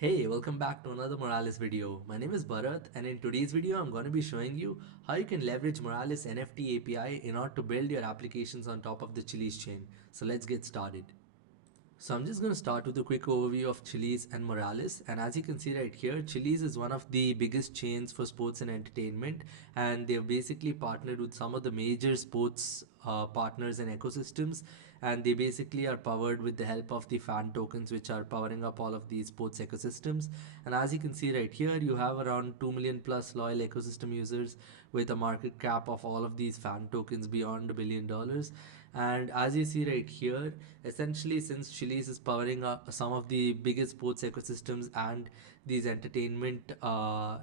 Hey, welcome back to another Moralis video. My name is Bharat, and in today's video I'm going to be showing you how you can leverage Moralis NFT API in order to build your applications on top of the Chiliz chain. So let's get started. So I'm just going to start with a quick overview of Chiliz and Moralis. And as you can see right here, Chiliz is one of the biggest chains for sports and entertainment. And they've basically partnered with some of the major sports partners and ecosystems. And they basically are powered with the help of the fan tokens, which are powering up all of these sports ecosystems. And as you can see right here, you have around 2 million plus loyal ecosystem users with a market cap of all of these fan tokens beyond $1 billion. And as you see right here, essentially since Chiliz is powering up some of the biggest sports ecosystems and these entertainment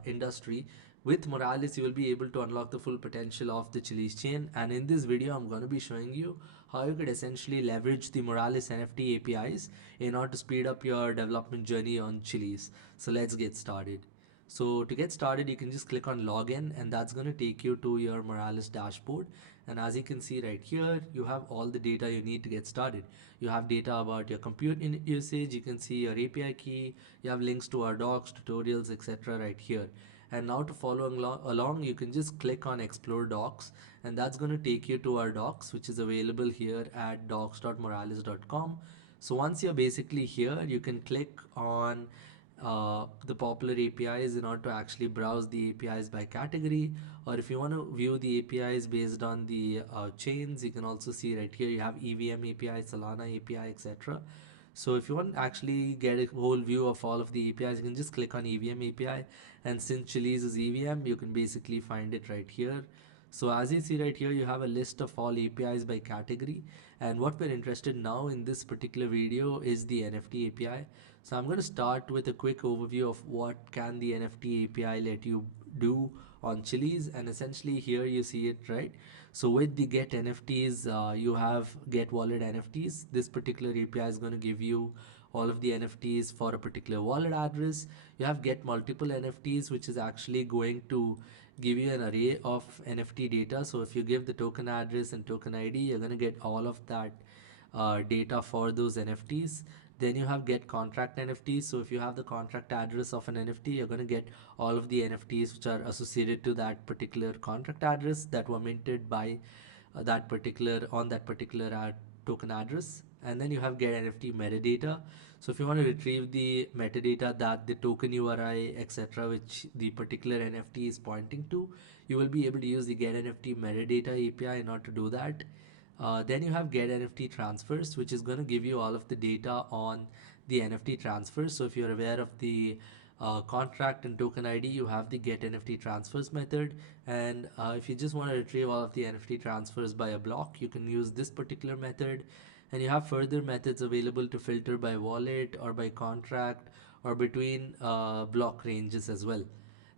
industry, with Moralis you will be able to unlock the full potential of the Chiliz chain. And in this video I'm going to be showing you how you could essentially leverage the Moralis NFT APIs in order to speed up your development journey on Chiliz. So let's get started. So to get started, you can just click on login, and that's going to take you to your Moralis dashboard. And as you can see right here, you have all the data you need to get started. You have data about your compute usage, you can see your API key, you have links to our docs, tutorials, etc. right here. And now to follow along, you can just click on explore docs, and that's going to take you to our docs, which is available here at docs.moralis.com. So once you're basically here, you can click on the popular APIs in order to actually browse the APIs by category, or if you want to view the APIs based on the chains, you can also see right here you have EVM API, Solana API, etc. So if you want to actually get a whole view of all of the APIs, you can just click on EVM API, and since Chiliz is EVM, you can basically find it right here. So as you see right here, you have a list of all APIs by category, and what we're interested now in this particular video is the NFT API. So I'm going to start with a quick overview of what can the NFT API let you do on Chiliz, and essentially here you see it right. So with the get NFTs, you have get wallet NFTs. This particular API is going to give you all of the NFTs for a particular wallet address. You have get multiple NFTs, which is actually going to give you an array of NFT data. So if you give the token address and token ID, you're going to get all of that data for those NFTs. Then you have get contract NFTs. So if you have the contract address of an NFT, you're going to get all of the NFTs which are associated to that particular contract address that were minted by that particular on that particular token address. And then you have get NFT metadata. So if you want to retrieve the metadata that the token URI, etc., which the particular NFT is pointing to, you will be able to use the get NFT metadata API in order to do that. Then you have get NFT transfers, which is going to give you all of the data on the NFT transfers. So if you're aware of the contract and token ID, you have the get NFT transfers method. And if you just want to retrieve all of the NFT transfers by a block, you can use this particular method. And you have further methods available to filter by wallet or by contract or between block ranges as well.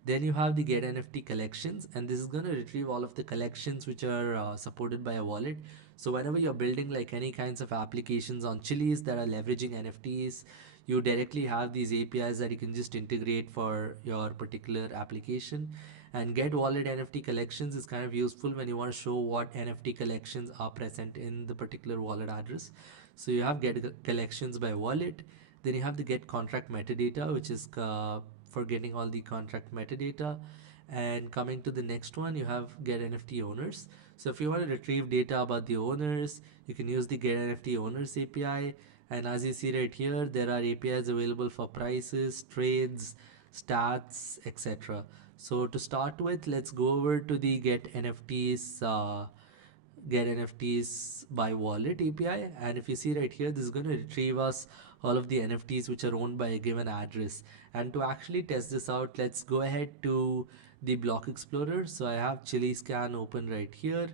Then you have the get NFT collections, and this is going to retrieve all of the collections which are supported by a wallet. So whenever you're building like any kinds of applications on Chiliz that are leveraging NFTs, you directly have these APIs that you can just integrate for your particular application. And get wallet NFT collections is kind of useful when you want to show what NFT collections are present in the particular wallet address. So you have get collections by wallet. Then you have the get contract metadata, which is for getting all the contract metadata. And coming to the next one, you have get NFT owners. So if you want to retrieve data about the owners, you can use the get NFT owners API. And as you see right here, there are APIs available for prices, trades, stats, etc. So to start with, let's go over to the get NFTs by wallet API. And if you see right here, this is going to retrieve us all of the NFTs which are owned by a given address. And to actually test this out, let's go ahead to the block explorer. So I have Chiliscan open right here.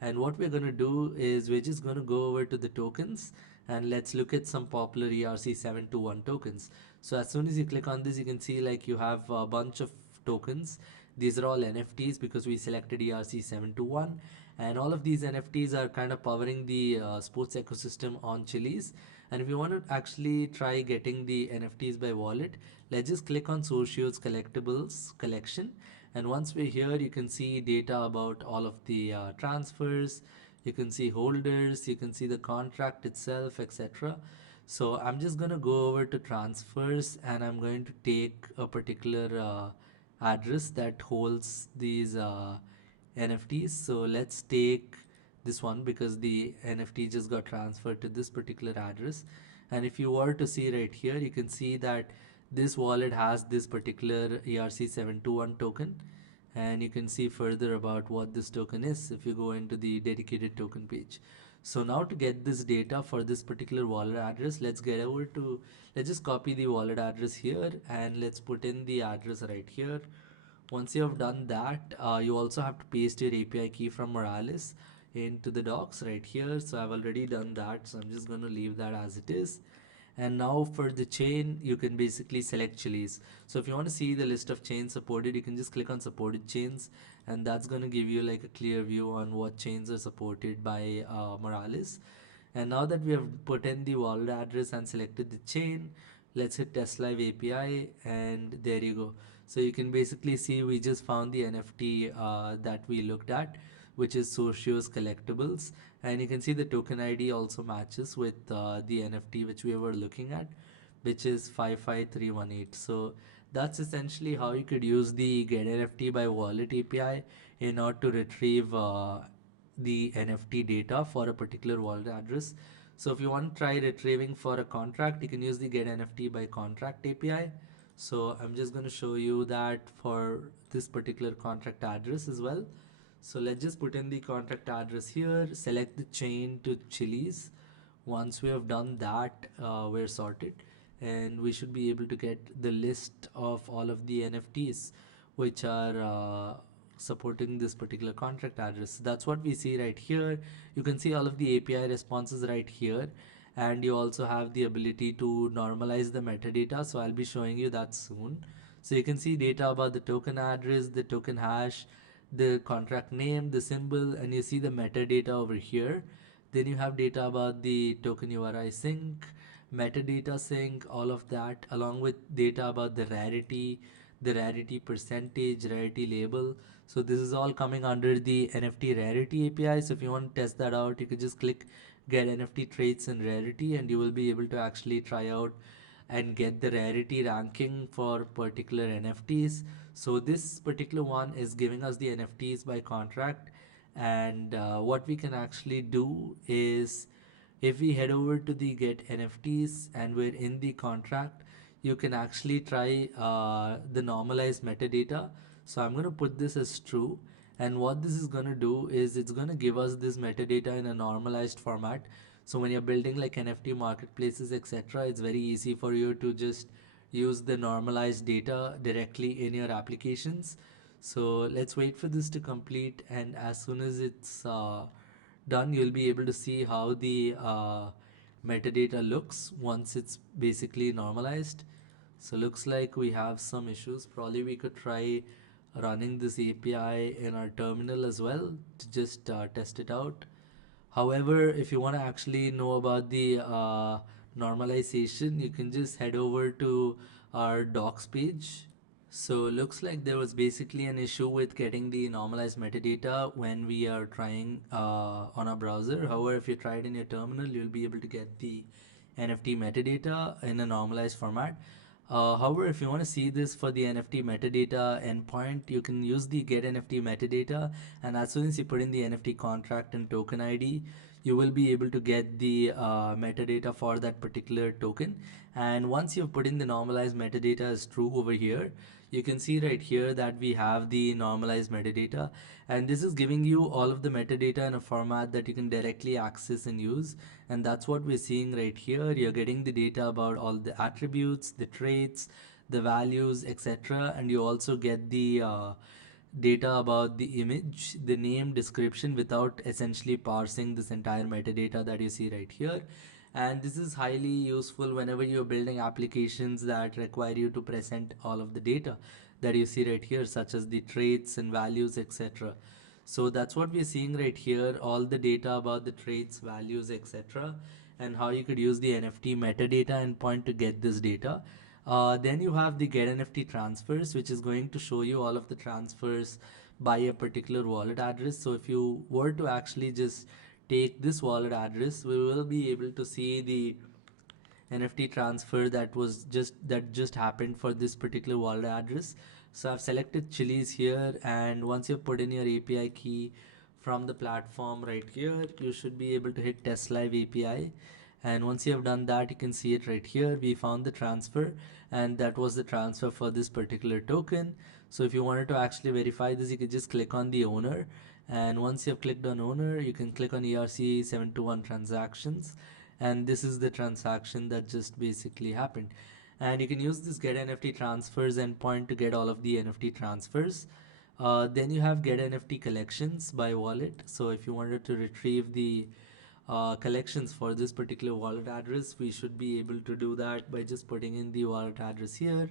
And what we're going to do is we're just going to go over to the tokens, and let's look at some popular ERC721 tokens. So as soon as you click on this, you can see like you have a bunch of tokens. These are all NFTs because we selected ERC721, and all of these NFTs are kind of powering the sports ecosystem on Chiliz. And if you want to actually try getting the NFTs by wallet, let's just click on Socio's collectibles collection. And once we're here, you can see data about all of the transfers. You can see holders, you can see the contract itself, etc. So I'm just going to go over to transfers, and I'm going to take a particular address that holds these NFTs. So let's take this one because the NFT just got transferred to this particular address. And if you were to see right here, you can see that this wallet has this particular ERC721 token, and you can see further about what this token is if you go into the dedicated token page. So now to get this data for this particular wallet address, let's just copy the wallet address here and let's put in the address right here. Once you have done that, you also have to paste your API key from Moralis into the docs right here. So I've already done that, so I'm just going to leave that as it is. And now for the chain, you can basically select Chiliz. So if you want to see the list of chains supported, you can just click on supported chains, and that's going to give you like a clear view on what chains are supported by Moralis. And now that we have put in the wallet address and selected the chain, let's hit test live API, and there you go. So you can basically see we just found the NFT that we looked at, which is Socios Collectibles, and you can see the token ID also matches with the NFT which we were looking at, which is 55318. So that's essentially how you could use the get NFT by wallet API in order to retrieve the NFT data for a particular wallet address. So if you want to try retrieving for a contract, you can use the get NFT by contract API. So I'm just going to show you that for this particular contract address as well. So let's just put in the contract address here, select the chain to Chiliz. Once we have done that, we're sorted, and we should be able to get the list of all of the NFTs which are supporting this particular contract address. That's what we see right here. You can see all of the API responses right here, and you also have the ability to normalize the metadata. So I'll be showing you that soon. So you can see data about the token address, the token hash, the contract name, the symbol, and you see the metadata over here. Then you have data about the token URI sync, metadata sync, all of that, along with data about the rarity percentage, rarity label. So this is all coming under the NFT rarity API. So if you want to test that out, you can just click get NFT traits and rarity, and you will be able to actually try out and get the rarity ranking for particular NFTs. So this particular one is giving us the NFTs by contract, and what we can actually do is if we head over to the get NFTs and we're in the contract, you can actually try the normalized metadata. So I'm going to put this as true, and what this is going to do is it's going to give us this metadata in a normalized format. So when you're building like NFT marketplaces, etc., it's very easy for you to just use the normalized data directly in your applications. So let's wait for this to complete, and as soon as it's done, you'll be able to see how the metadata looks once it's basically normalized. So looks like we have some issues. Probably we could try running this API in our terminal as well to just test it out. However, if you want to actually know about the normalization, you can just head over to our docs page. So looks like there was basically an issue with getting the normalized metadata when we are trying on our browser. However, if you try it in your terminal, you'll be able to get the NFT metadata in a normalized format. However, if you want to see this for the NFT metadata endpoint, you can use the get NFT metadata, and as soon as you put in the NFT contract and token ID, you will be able to get the metadata for that particular token. And once you've put in the normalized metadata as true over here, you can see right here that we have the normalized metadata, and this is giving you all of the metadata in a format that you can directly access and use. And that's what we're seeing right here. You're getting the data about all the attributes, the traits, the values, etc., and you also get the data about the image, the name, description, without essentially parsing this entire metadata that you see right here. And this is highly useful whenever you're building applications that require you to present all of the data that you see right here, such as the traits and values, etc. So that's what we're seeing right here, all the data about the traits, values, etc., and how you could use the NFT metadata endpoint to get this data. Then you have the get NFT transfers, which is going to show you all of the transfers by a particular wallet address. So if you were to actually just take this wallet address, we will be able to see the NFT transfer that just happened for this particular wallet address. So I've selected Chiliz here, and once you've put in your API key from the platform right here, you should be able to hit test live API. And once you have done that, you can see it right here. We found the transfer, and that was the transfer for this particular token. So if you wanted to actually verify this, you could just click on the owner, and once you have clicked on owner, you can click on ERC721 transactions, and this is the transaction that just basically happened. And you can use this get NFT transfers endpoint to get all of the NFT transfers. Then you have get NFT collections by wallet. So if you wanted to retrieve the collections for this particular wallet address, we should be able to do that by just putting in the wallet address here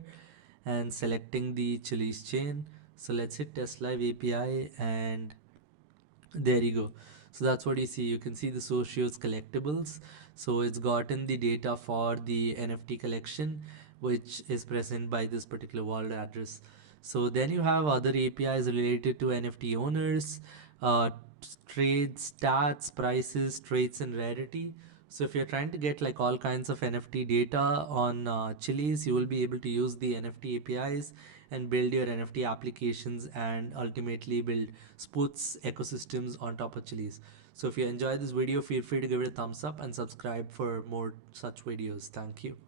and selecting the Chiliz chain. So let's hit test live API, and there you go. So that's what you see. You can see the socios collectibles. So it's gotten the data for the NFT collection, which is present by this particular wallet address. So then you have other APIs related to NFT owners, uh, trades, stats, prices, traits, and rarity. So if you're trying to get like all kinds of NFT data on Chiliz, you will be able to use the NFT APIs and build your NFT applications and ultimately build Spoots ecosystems on top of Chiliz. So if you enjoyed this video, feel free to give it a thumbs up and subscribe for more such videos. Thank you.